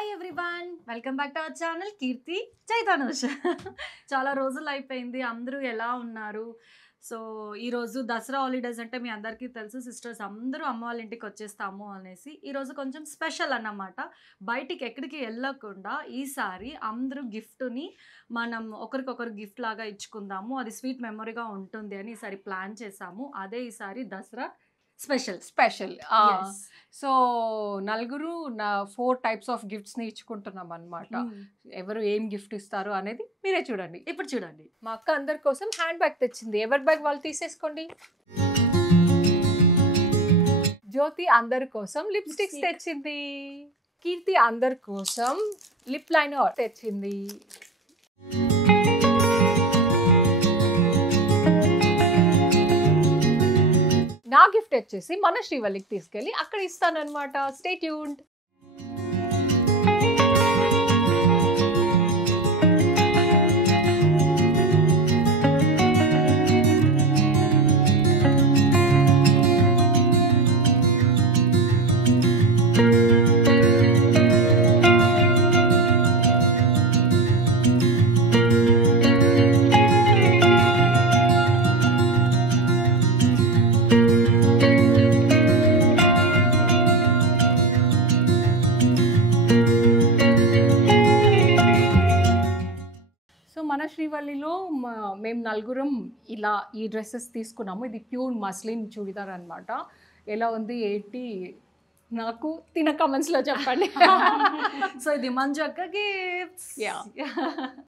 Hi everyone, welcome back to our channel Keerthi Chaitanush. చాలా రోజులు అయిపోయింది, అందరూ ఎలా ఉన్నారు? సో ఈరోజు దసరా హాలిడేస్ అంటే మీ అందరికీ తెలుసు, సిస్టర్స్ అందరూ అమ్మ వాళ్ళ ఇంటికి వచ్చేస్తాము అనేసి ఈరోజు కొంచెం స్పెషల్ అన్నమాట. బయటికి ఎక్కడికి వెళ్ళకుండా ఈసారి అందరూ గిఫ్ట్ని మనం ఒకరికొకరు గిఫ్ట్ లాగా ఇచ్చుకుందాము, అది స్వీట్ మెమొరీగా ఉంటుంది అని ఈసారి ప్లాన్ చేసాము. అదే ఈసారి దసరా స్పెషల్. సో నలుగురు 4 టైప్స్ ఆఫ్ గిఫ్ట్స్ ని ఇచ్చుకుంటున్నాం అనమాట. ఎవరు ఏం గిఫ్ట్ ఇస్తారు అనేది మీరే చూడండి. ఇప్పుడు చూడండి, మా అక్క అందరి కోసం హ్యాండ్ బ్యాగ్ తెచ్చింది. ఎవరి బ్యాగ్ వాళ్ళు తీసేసుకోండి. జ్యోతి అందరి కోసం లిప్స్టిక్స్ తెచ్చింది. కీర్తి అందరి కోసం లిప్ లైనర్ తెచ్చింది. నా గిఫ్ట్ వచ్చేసి మన శ్రీవల్లికి తీసుకెళ్ళి అక్కడ ఇస్తానన్నమాట. Stay tuned. మన శ్రీవల్లిలో మేము నలుగురం ఇలా ఈ డ్రెస్సెస్ తీసుకున్నాము. ఇది ప్యూర్ మస్లిన్ చూడిదార్ అనమాట. ఎలా ఉంది ఏంటి నాకు తిన కమెంట్స్లో చెప్పండి. సో ఇది మంజు అక్క గిఫ్ట్స్.